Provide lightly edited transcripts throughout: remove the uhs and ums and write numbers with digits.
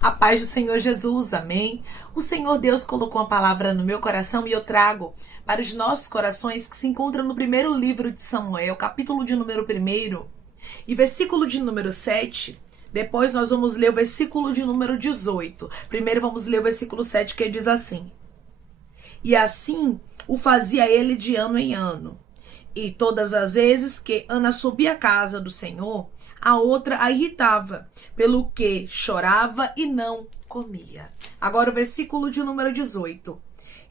A paz do Senhor Jesus, amém? O Senhor Deus colocou uma palavra no meu coração e eu trago para os nossos corações que se encontra no primeiro livro de Samuel, capítulo de número 1 e versículo de número 7. Depois nós vamos ler o versículo de número 18. Primeiro vamos ler o versículo 7 que diz assim: E assim o fazia ele de ano em ano. E todas as vezes que Ana subia à casa do Senhor, a outra a irritava, pelo que chorava e não comia. Agora o versículo de número 18.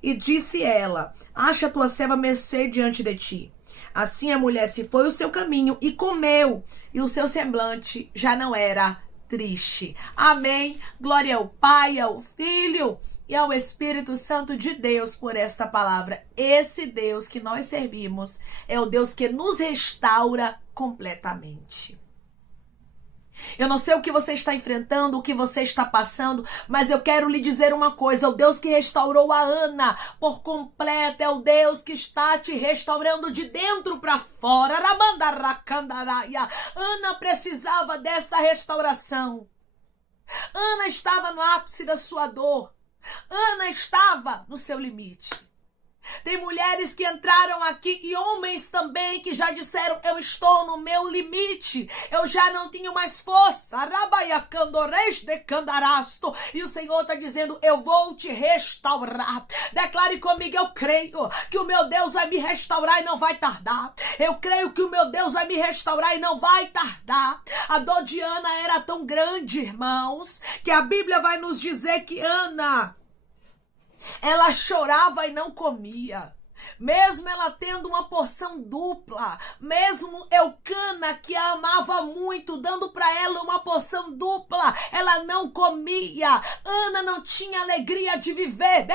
E disse ela: Acha a tua serva mercê diante de ti. Assim a mulher se foi o seu caminho e comeu, e o seu semblante já não era triste. Amém. Glória ao Pai, ao Filho e ao Espírito Santo de Deus por esta palavra. Esse Deus que nós servimos é o Deus que nos restaura completamente. Eu não sei o que você está enfrentando, o que você está passando, mas eu quero lhe dizer uma coisa: o Deus que restaurou a Ana por completo é o Deus que está te restaurando de dentro para fora. Ana precisava desta restauração. Ana estava no ápice da sua dor. Ana estava no seu limite. Tem mulheres que entraram aqui e homens também que já disseram: eu estou no meu limite, eu já não tenho mais força. E o Senhor está dizendo: eu vou te restaurar. Declare comigo: eu creio que o meu Deus vai me restaurar e não vai tardar. Eu creio que o meu Deus vai me restaurar e não vai tardar. A dor de Ana era tão grande, irmãos, que a Bíblia vai nos dizer que Ana, ela chorava e não comia. Mesmo ela tendo uma porção dupla, mesmo Eucana, que a amava muito, dando para ela uma porção dupla, ela não comia. Ana não tinha alegria de viver.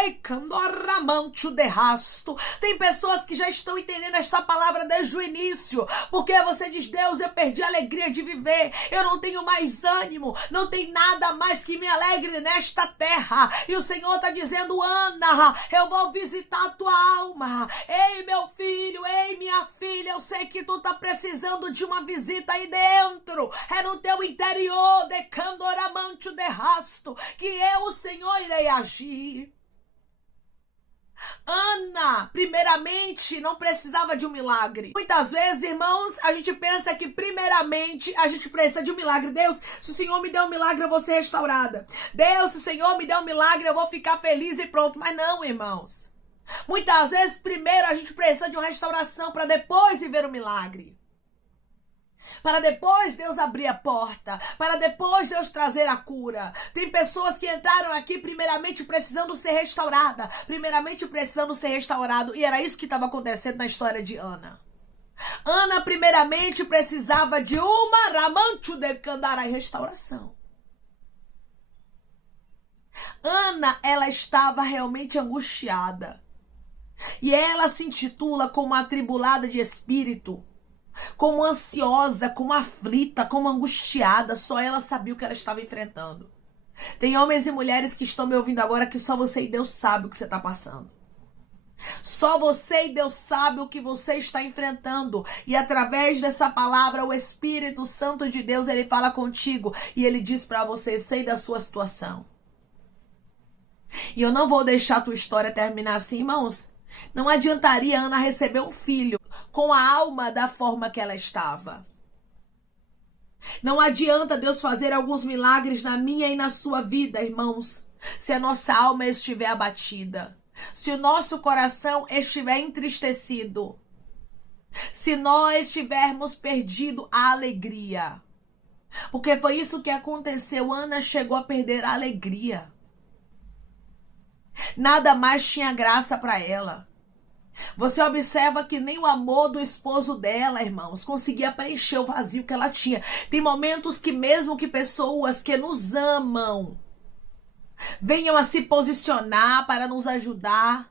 Tem pessoas que já estão entendendo esta palavra desde o início, porque você diz: Deus, eu perdi a alegria de viver, eu não tenho mais ânimo, não tem nada mais que me alegre nesta terra. E o Senhor está dizendo: Ana, eu vou visitar a tua alma. Ei, meu filho, ei, minha filha, eu sei que tu tá precisando de uma visita aí dentro. É no teu interior, de candoramante de rasto, que eu, o Senhor, irei agir. Ana, primeiramente, não precisava de um milagre. Muitas vezes, irmãos, a gente pensa que primeiramente a gente precisa de um milagre. Deus, se o Senhor me der um milagre, eu vou ser restaurada. Deus, se o Senhor me der um milagre, eu vou ficar feliz e pronto. Mas não, irmãos. Muitas vezes, primeiro a gente precisa de uma restauração para depois viver o milagre. Para depois Deus abrir a porta, para depois Deus trazer a cura. Tem pessoas que entraram aqui primeiramente precisando ser restaurada, primeiramente precisando ser restaurado, e era isso que estava acontecendo na história de Ana. Ana primeiramente precisava de uma ramancho de candarai restauração. Ana, ela estava realmente angustiada. E ela se intitula como atribulada de espírito, como ansiosa, como aflita, como angustiada. Só ela sabia o que ela estava enfrentando. Tem homens e mulheres que estão me ouvindo agora que só você e Deus sabe o que você está passando. Só você e Deus sabe o que você está enfrentando. E através dessa palavra, o Espírito Santo de Deus, ele fala contigo. E ele diz para você: sei da sua situação. E eu não vou deixar a tua história terminar assim, irmãos. Não adiantaria Ana receber um filho com a alma da forma que ela estava. Não adianta Deus fazer alguns milagres na minha e na sua vida, irmãos, se a nossa alma estiver abatida, se o nosso coração estiver entristecido, se nós tivermos perdido a alegria. Porque foi isso que aconteceu. Ana chegou a perder a alegria. Nada mais tinha graça para ela. Você observa que nem o amor do esposo dela, irmãos, conseguia preencher o vazio que ela tinha. Tem momentos que mesmo que pessoas que nos amam venham a se posicionar para nos ajudar,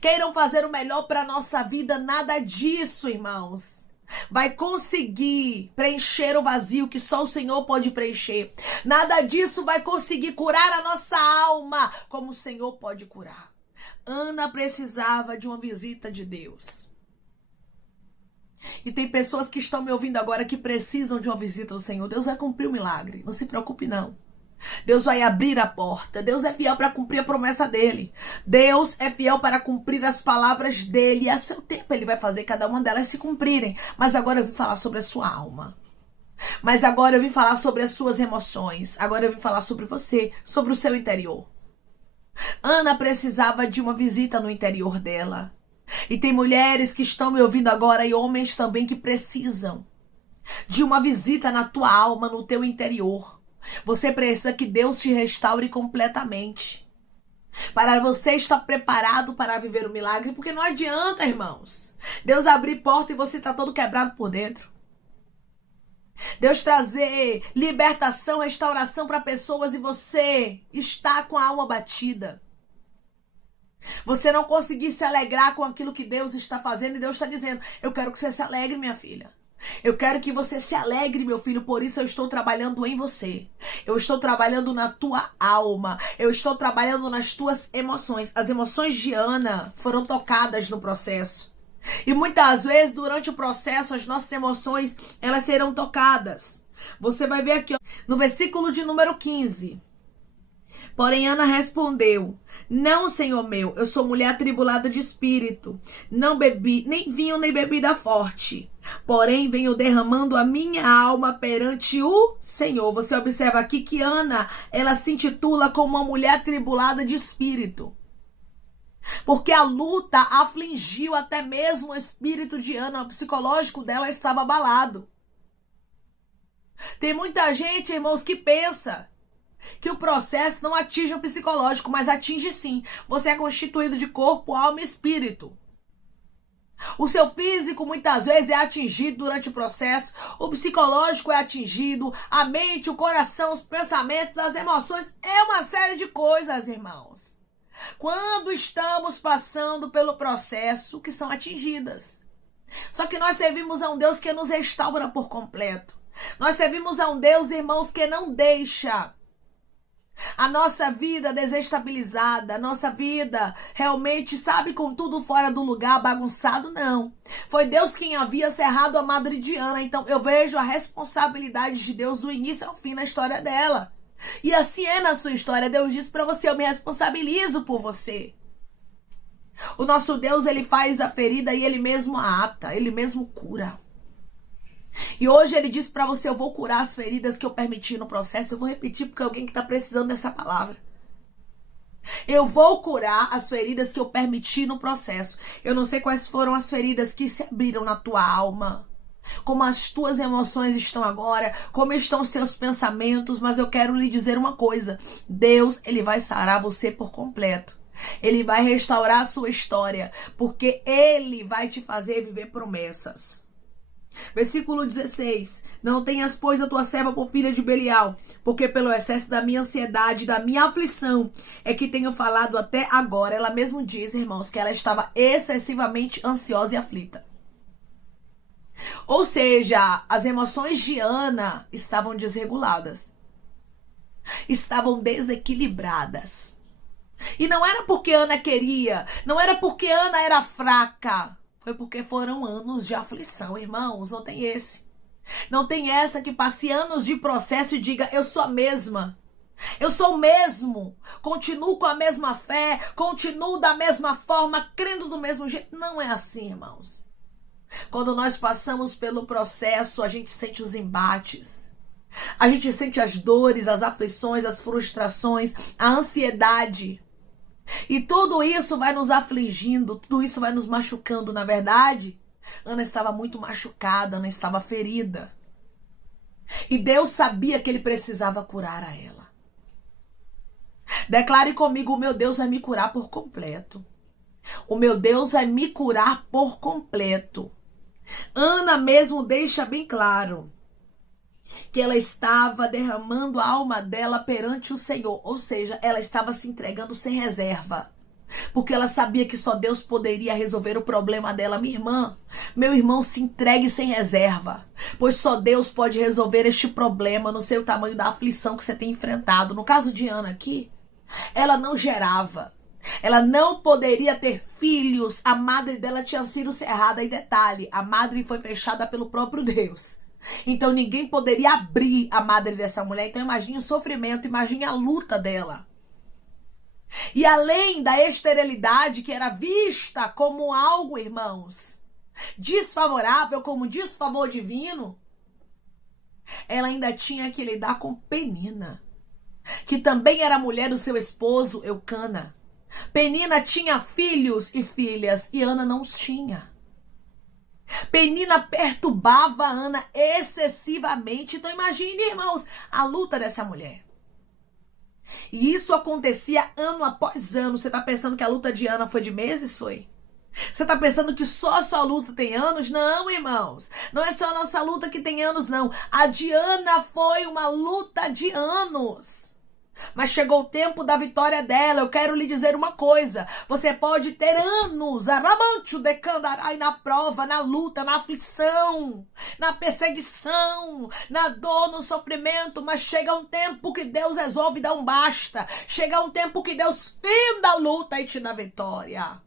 queiram fazer o melhor para a nossa vida, nada disso, irmãos, vai conseguir preencher o vazio que só o Senhor pode preencher. Nada disso vai conseguir curar a nossa alma como o Senhor pode curar. Ana precisava de uma visita de Deus. E tem pessoas que estão me ouvindo agora que precisam de uma visita do Senhor. Deus vai cumprir o milagre. Não se preocupe, não. Deus vai abrir a porta. Deus é fiel para cumprir a promessa dele. Deus é fiel para cumprir as palavras dele. E a seu tempo ele vai fazer cada uma delas se cumprirem. Mas agora eu vim falar sobre a sua alma. Mas agora eu vim falar sobre as suas emoções. Agora eu vim falar sobre você, sobre o seu interior. Ana precisava de uma visita no interior dela. E tem mulheres que estão me ouvindo agora e homens também que precisam de uma visita na tua alma, no teu interior. Você precisa que Deus te restaure completamente. Para você estar preparado para viver o milagre. Porque não adianta, irmãos, Deus abrir porta e você está todo quebrado por dentro. Deus trazer libertação, restauração para pessoas e você está com a alma batida. Você não conseguir se alegrar com aquilo que Deus está fazendo. E Deus está dizendo, eu quero que você se alegre, minha filha. Eu quero que você se alegre, meu filho, por isso eu estou trabalhando em você. Eu estou trabalhando na tua alma. Eu estou trabalhando nas tuas emoções. As emoções de Ana foram tocadas no processo. E muitas vezes, durante o processo, as nossas emoções, elas serão tocadas. Você vai ver aqui, ó, no versículo de número 15. Porém, Ana respondeu, não, Senhor meu, eu sou mulher atribulada de espírito. Não bebi nem vinho nem bebida forte. Porém, venho derramando a minha alma perante o Senhor. Você observa aqui que Ana, ela se intitula como uma mulher atribulada de espírito. Porque a luta afligiu até mesmo o espírito de Ana. O psicológico dela estava abalado. Tem muita gente, irmãos, que pensa que o processo não atinge o psicológico, mas atinge sim. Você é constituído de corpo, alma e espírito. O seu físico muitas vezes é atingido durante o processo, o psicológico é atingido, a mente, o coração, os pensamentos, as emoções, é uma série de coisas, irmãos. Quando estamos passando pelo processo que são atingidas. Só que nós servimos a um Deus que nos restaura por completo. Nós servimos a um Deus, irmãos, que não deixa a nossa vida desestabilizada, a nossa vida realmente, sabe, com tudo fora do lugar, bagunçado, não. Foi Deus quem havia cerrado a madre de Ana, então eu vejo a responsabilidade de Deus do início ao fim na história dela. E assim é na sua história. Deus diz para você, eu me responsabilizo por você. O nosso Deus, ele faz a ferida e ele mesmo a ata, ele mesmo cura. E hoje ele diz para você, eu vou curar as feridas que eu permiti no processo. Eu vou repetir porque alguém que está precisando dessa palavra. Eu vou curar as feridas que eu permiti no processo. Eu não sei quais foram as feridas que se abriram na tua alma. Como as tuas emoções estão agora. Como estão os teus pensamentos. Mas eu quero lhe dizer uma coisa. Deus, ele vai sarar você por completo. Ele vai restaurar a sua história. Porque ele vai te fazer viver promessas. Versículo 16. Não tenhas, pois, a tua serva por filha de Belial, porque pelo excesso da minha ansiedade, da minha aflição, é que tenho falado até agora. Ela mesmo diz, irmãos, que ela estava excessivamente ansiosa e aflita. Ou seja, as emoções de Ana estavam desreguladas. Estavam desequilibradas. E não era porque Ana queria, não era porque Ana era fraca. Foi porque foram anos de aflição, irmãos, não tem esse. Não tem essa que passe anos de processo e diga, eu sou a mesma. Eu sou o mesmo. Continuo com a mesma fé, continuo da mesma forma, crendo do mesmo jeito. Não é assim, irmãos. Quando nós passamos pelo processo, a gente sente os embates. A gente sente as dores, as aflições, as frustrações, a ansiedade. E tudo isso vai nos afligindo, tudo isso vai nos machucando. Na verdade, Ana estava muito machucada, Ana estava ferida. E Deus sabia que ele precisava curar a ela. Declare comigo, o meu Deus vai me curar por completo. O meu Deus vai me curar por completo. Ana mesmo deixa bem claro que ela estava derramando a alma dela perante o Senhor. Ou seja, ela estava se entregando sem reserva. Porque ela sabia que só Deus poderia resolver o problema dela. Minha irmã, meu irmão, se entregue sem reserva. Pois só Deus pode resolver este problema. Não sei o tamanho da aflição que você tem enfrentado. No caso de Ana aqui, ela não gerava. Ela não poderia ter filhos. A madre dela tinha sido cerrada. E detalhe, a madre foi fechada pelo próprio Deus. Então ninguém poderia abrir a madre dessa mulher. Então imagine o sofrimento, imagine a luta dela. E além da esterilidade, que era vista como algo, irmãos, desfavorável, como desfavor divino, ela ainda tinha que lidar com Penina, que também era mulher do seu esposo Eucana. Penina tinha filhos e filhas e Ana não os tinha. Penina perturbava Ana excessivamente. Então imagine, irmãos, a luta dessa mulher. E isso acontecia ano após ano. Você está pensando que a luta de Ana foi de meses? Foi. Você está pensando que só a sua luta tem anos? Não, irmãos. Não é só a nossa luta que tem anos, não. A de Ana foi uma luta de anos. Mas chegou o tempo da vitória dela. Eu quero lhe dizer uma coisa. Você pode ter anos, na prova, na luta, na aflição, na perseguição, na dor, no sofrimento. Mas chega um tempo que Deus resolve dar um basta. Chega um tempo que Deus finda a luta e te dá vitória.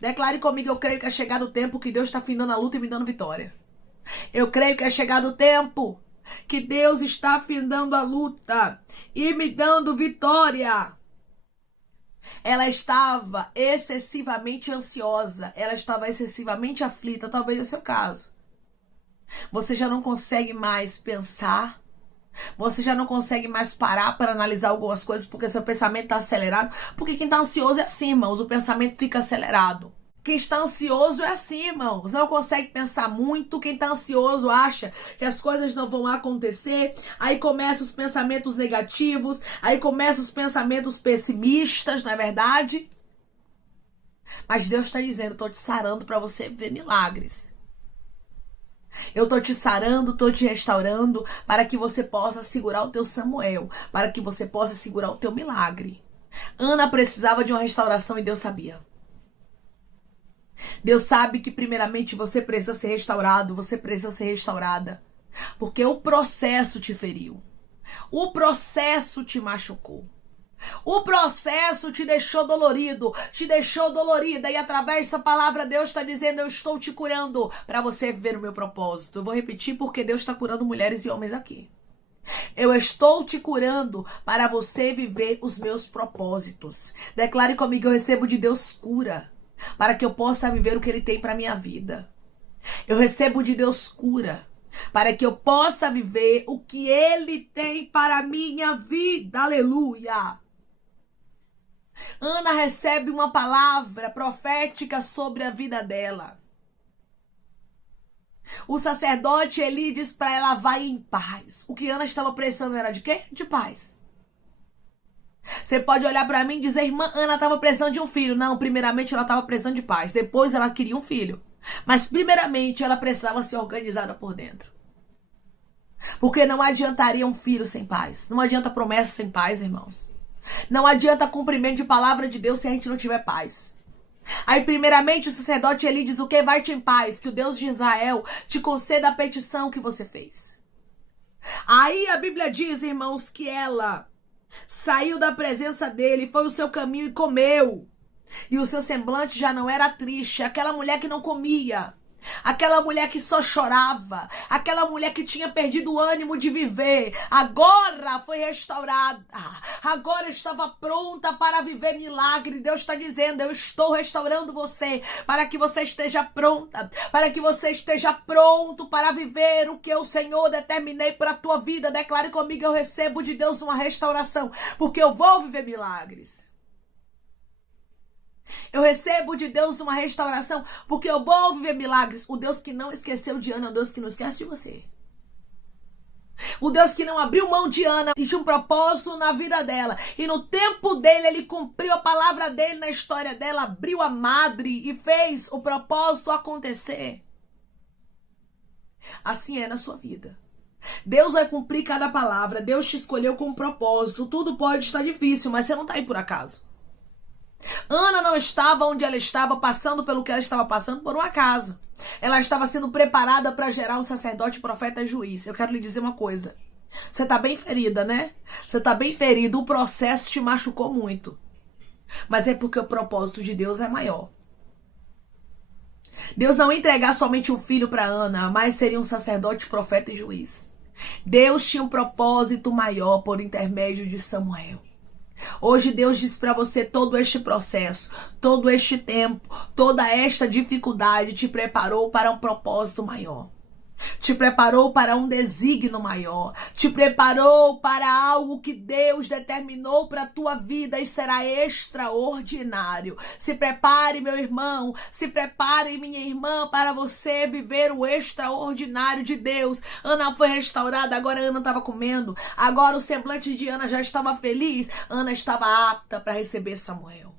Declare comigo, eu creio que é chegado o tempo que Deus está findando a luta e me dando vitória. Eu creio que é chegado o tempo que Deus está findando a luta e me dando vitória. Ela estava excessivamente ansiosa, ela estava excessivamente aflita, talvez é seu caso. Você já não consegue mais pensar, você já não consegue mais parar para analisar algumas coisas porque seu pensamento está acelerado. Porque quem está ansioso é assim, irmãos, o pensamento fica acelerado. Quem está ansioso é assim, irmãos. Não consegue pensar muito. Quem está ansioso acha que as coisas não vão acontecer. Aí começam os pensamentos negativos. Aí começam os pensamentos pessimistas, não é verdade? Mas Deus está dizendo, estou te sarando para você ver milagres. Eu estou te sarando, estou te restaurando para que você possa segurar o teu Samuel. Para que você possa segurar o teu milagre. Ana precisava de uma restauração e Deus sabia. Deus sabe que primeiramente você precisa ser restaurado, você precisa ser restaurada. Porque o processo te feriu. O processo te machucou. O processo te deixou dolorido, te deixou dolorida. E através dessa palavra Deus está dizendo, eu estou te curando para você viver o meu propósito. Eu vou repetir porque Deus está curando mulheres e homens aqui. Eu estou te curando para você viver os meus propósitos. Declare comigo, eu recebo de Deus cura. Para que eu possa viver o que Ele tem para minha vida. Eu recebo de Deus cura. Para que eu possa viver o que Ele tem para a minha vida. Aleluia! Ana recebe uma palavra profética sobre a vida dela. O sacerdote Eli diz para ela, vai em paz. O que Ana estava precisando era de quê? De paz. Você pode olhar para mim e dizer, irmã Ana estava precisando de um filho. Não, primeiramente ela estava precisando de paz. Depois ela queria um filho. Mas primeiramente ela precisava ser organizada por dentro. Porque não adiantaria um filho sem paz. Não adianta promessa sem paz, irmãos. Não adianta cumprimento de palavra de Deus se a gente não tiver paz. Aí primeiramente o sacerdote Eli diz, o que? Vai-te em paz, que o Deus de Israel te conceda a petição que você fez. Aí a Bíblia diz, irmãos, que ela saiu da presença dele, foi o seu caminho e comeu. E o seu semblante já não era triste. Aquela mulher que não comia. Aquela mulher que só chorava. Aquela mulher que tinha perdido o ânimo de viver. Agora foi restaurada. Agora estava pronta para viver milagre. Deus está dizendo, eu estou restaurando você. Para que você esteja pronta. Para que você esteja pronto para viver o que o Senhor determinei para a tua vida. Declare comigo, eu recebo de Deus uma restauração. Porque eu vou viver milagres. Eu recebo de Deus uma restauração, porque eu vou viver milagres. O Deus que não esqueceu de Ana é o Deus que não esquece de você. O Deus que não abriu mão de Ana e tinha um propósito na vida dela. E no tempo dele, ele cumpriu a palavra dele na história dela, abriu a madre e fez o propósito acontecer. Assim é na sua vida. Deus vai cumprir cada palavra. Deus te escolheu com um propósito. Tudo pode estar difícil, mas você não está aí por acaso. Ana não estava onde ela estava, passando pelo que ela estava passando por um acaso. Ela estava sendo preparada para gerar um sacerdote, profeta e juiz. Eu quero lhe dizer uma coisa. Você está bem ferida, né? Você está bem ferido. O processo te machucou muito. Mas é porque o propósito de Deus é maior. Deus não ia entregar somente um filho para Ana, mas seria um sacerdote, profeta e juiz. Deus tinha um propósito maior por intermédio de Samuel. Hoje Deus diz para você: todo este processo, todo este tempo, toda esta dificuldade te preparou para um propósito maior. Te preparou para um desígnio maior. Te preparou para algo que Deus determinou para a tua vida e será extraordinário. Se prepare, meu irmão. Se prepare, minha irmã, para você viver o extraordinário de Deus. Ana foi restaurada, agora Ana estava comendo. Agora o semblante de Ana já estava feliz. Ana estava apta para receber Samuel.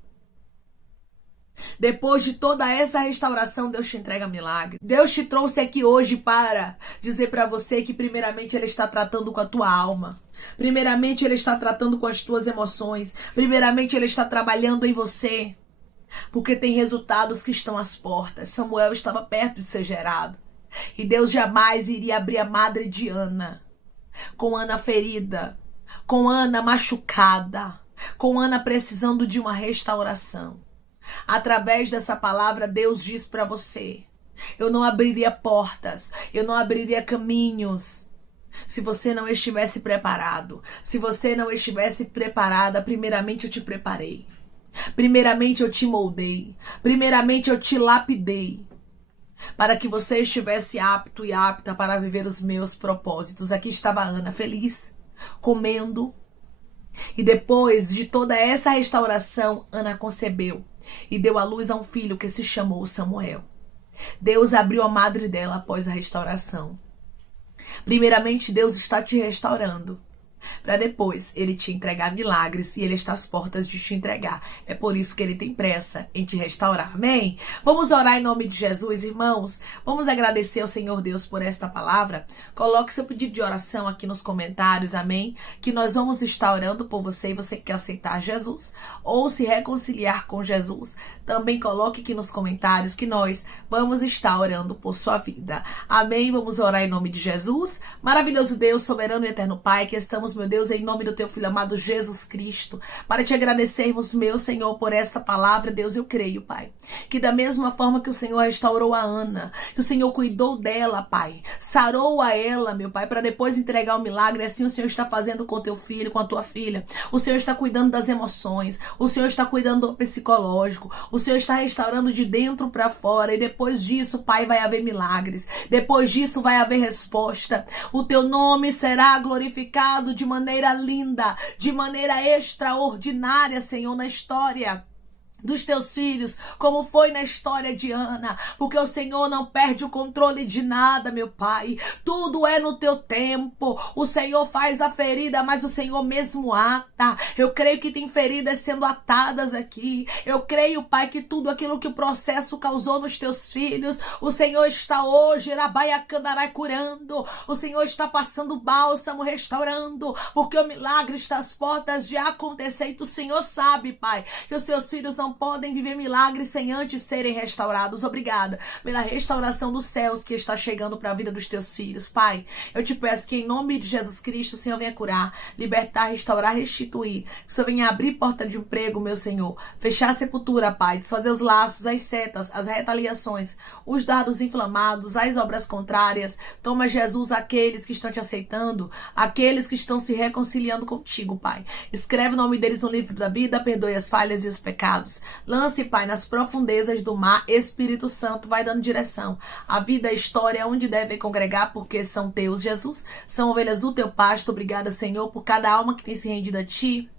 Depois de toda essa restauração, Deus te entrega milagre. Deus te trouxe aqui hoje para dizer para você que primeiramente Ele está tratando com a tua alma. Primeiramente Ele está tratando com as tuas emoções. Primeiramente Ele está trabalhando em você. Porque tem resultados que estão às portas. Samuel estava perto de ser gerado. E Deus jamais iria abrir a madre de Ana. Com Ana ferida. Com Ana machucada. Com Ana precisando de uma restauração. Através dessa palavra, Deus diz para você: eu não abriria portas, eu não abriria caminhos se você não estivesse preparado. Se você não estivesse preparada, primeiramente eu te preparei. Primeiramente eu te moldei. Primeiramente eu te lapidei. Para que você estivesse apto e apta para viver os meus propósitos. Aqui estava Ana feliz, comendo. E depois de toda essa restauração, Ana concebeu. E deu à luz a um filho que se chamou Samuel. Deus abriu a madre dela após a restauração. Primeiramente, Deus está te restaurando, para depois Ele te entregar milagres, e Ele está às portas de te entregar. É por isso que Ele tem pressa em te restaurar. Amém? Vamos orar em nome de Jesus, irmãos. Vamos agradecer ao Senhor Deus por esta palavra. Coloque seu pedido de oração aqui nos comentários, amém? Que nós vamos estar orando por você, e você que quer aceitar Jesus ou se reconciliar com Jesus, também coloque aqui nos comentários que nós vamos estar orando por sua vida. Amém? Vamos orar em nome de Jesus. Maravilhoso Deus, soberano e eterno Pai, que estamos, meu Deus, em nome do teu Filho amado Jesus Cristo, para te agradecermos, meu Senhor, por esta palavra. Deus, eu creio, Pai, que da mesma forma que o Senhor restaurou a Ana, que o Senhor cuidou dela, Pai, sarou a ela, meu Pai, para depois entregar o milagre, assim o Senhor está fazendo com o teu filho, com a tua filha. O Senhor está cuidando das emoções, o Senhor está cuidando do psicológico, o Senhor está restaurando de dentro para fora, e depois disso, Pai, vai haver milagres, depois disso vai haver resposta. O teu nome será glorificado de maneira linda, de maneira extraordinária, Senhor, na história dos teus filhos, como foi na história de Ana, porque o Senhor não perde o controle de nada, meu Pai. Tudo é no teu tempo. O Senhor faz a ferida, mas o Senhor mesmo ata. Eu creio que tem feridas sendo atadas aqui. Eu creio, Pai, que tudo aquilo que o processo causou nos teus filhos, o Senhor está hoje Rabaiacandarai curando. O Senhor está passando bálsamo, restaurando, porque o milagre está às portas de acontecer. E tu, Senhor, sabe, Pai, que os teus filhos não podem viver milagres sem antes serem restaurados. Obrigada pela restauração dos céus que está chegando para a vida dos teus filhos. Pai, eu te peço que em nome de Jesus Cristo o Senhor venha curar, libertar, restaurar, restituir. Que o Senhor venha abrir porta de emprego, meu Senhor. Fechar a sepultura, Pai. Desfazer os laços, as setas, as retaliações, os dardos inflamados, as obras contrárias. Toma, Jesus, aqueles que estão te aceitando, aqueles que estão se reconciliando contigo, Pai. Escreve o nome deles no livro da vida, perdoe as falhas e os pecados. Lance, Pai, nas profundezas do mar. Espírito Santo vai dando direção. A vida, a história, onde deve congregar, porque são teus, Jesus. São ovelhas do teu pasto. Obrigada, Senhor, por cada alma que tem se rendido a ti.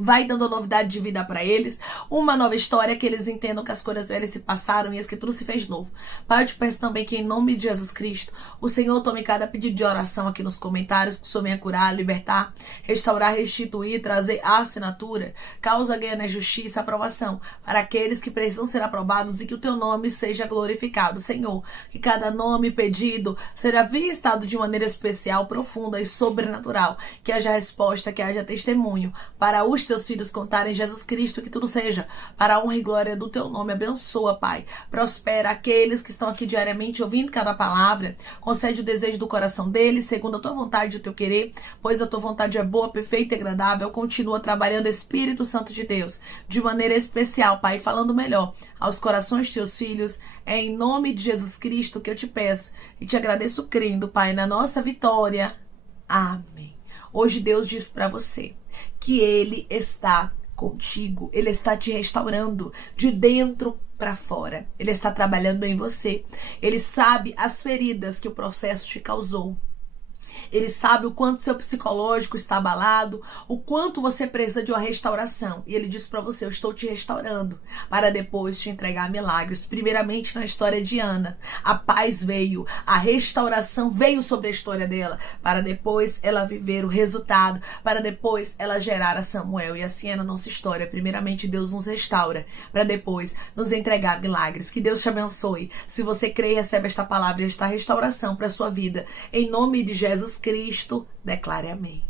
Vai dando novidade de vida para eles, uma nova história, que eles entendam que as coisas velhas se passaram e as que tudo se fez novo. Pai, eu te peço também que em nome de Jesus Cristo, o Senhor tome cada pedido de oração aqui nos comentários, que o Senhor venha curar, libertar, restaurar, restituir, trazer a assinatura, causa, ganha na justiça, aprovação, para aqueles que precisam ser aprovados, e que o teu nome seja glorificado. Senhor, que cada nome pedido seja visitado de maneira especial, profunda e sobrenatural, que haja resposta, que haja testemunho, para os teus filhos contarem Jesus Cristo, que tudo seja para a honra e glória do teu nome. Abençoa, Pai. Prospera aqueles que estão aqui diariamente ouvindo cada palavra. Concede o desejo do coração deles, segundo a tua vontade e o teu querer, pois a tua vontade é boa, perfeita e agradável. Continua trabalhando, Espírito Santo de Deus, de maneira especial, Pai, falando melhor aos corações de teus filhos. É em nome de Jesus Cristo que eu te peço e te agradeço crendo, Pai, na nossa vitória. Amém. Hoje Deus diz para você que Ele está contigo. Ele está te restaurando de dentro para fora. Ele está trabalhando em você. Ele sabe as feridas que o processo te causou. Ele sabe o quanto seu psicológico está abalado, o quanto você precisa de uma restauração. E ele diz para você: eu estou te restaurando para depois te entregar milagres. Primeiramente na história de Ana, a paz veio, a restauração veio sobre a história dela, para depois ela viver o resultado, para depois ela gerar a Samuel. E assim é na nossa história. Primeiramente Deus nos restaura, para depois nos entregar milagres. Que Deus te abençoe. Se você crê e recebe esta palavra e esta restauração para a sua vida, em nome de Jesus Cristo, declare amém.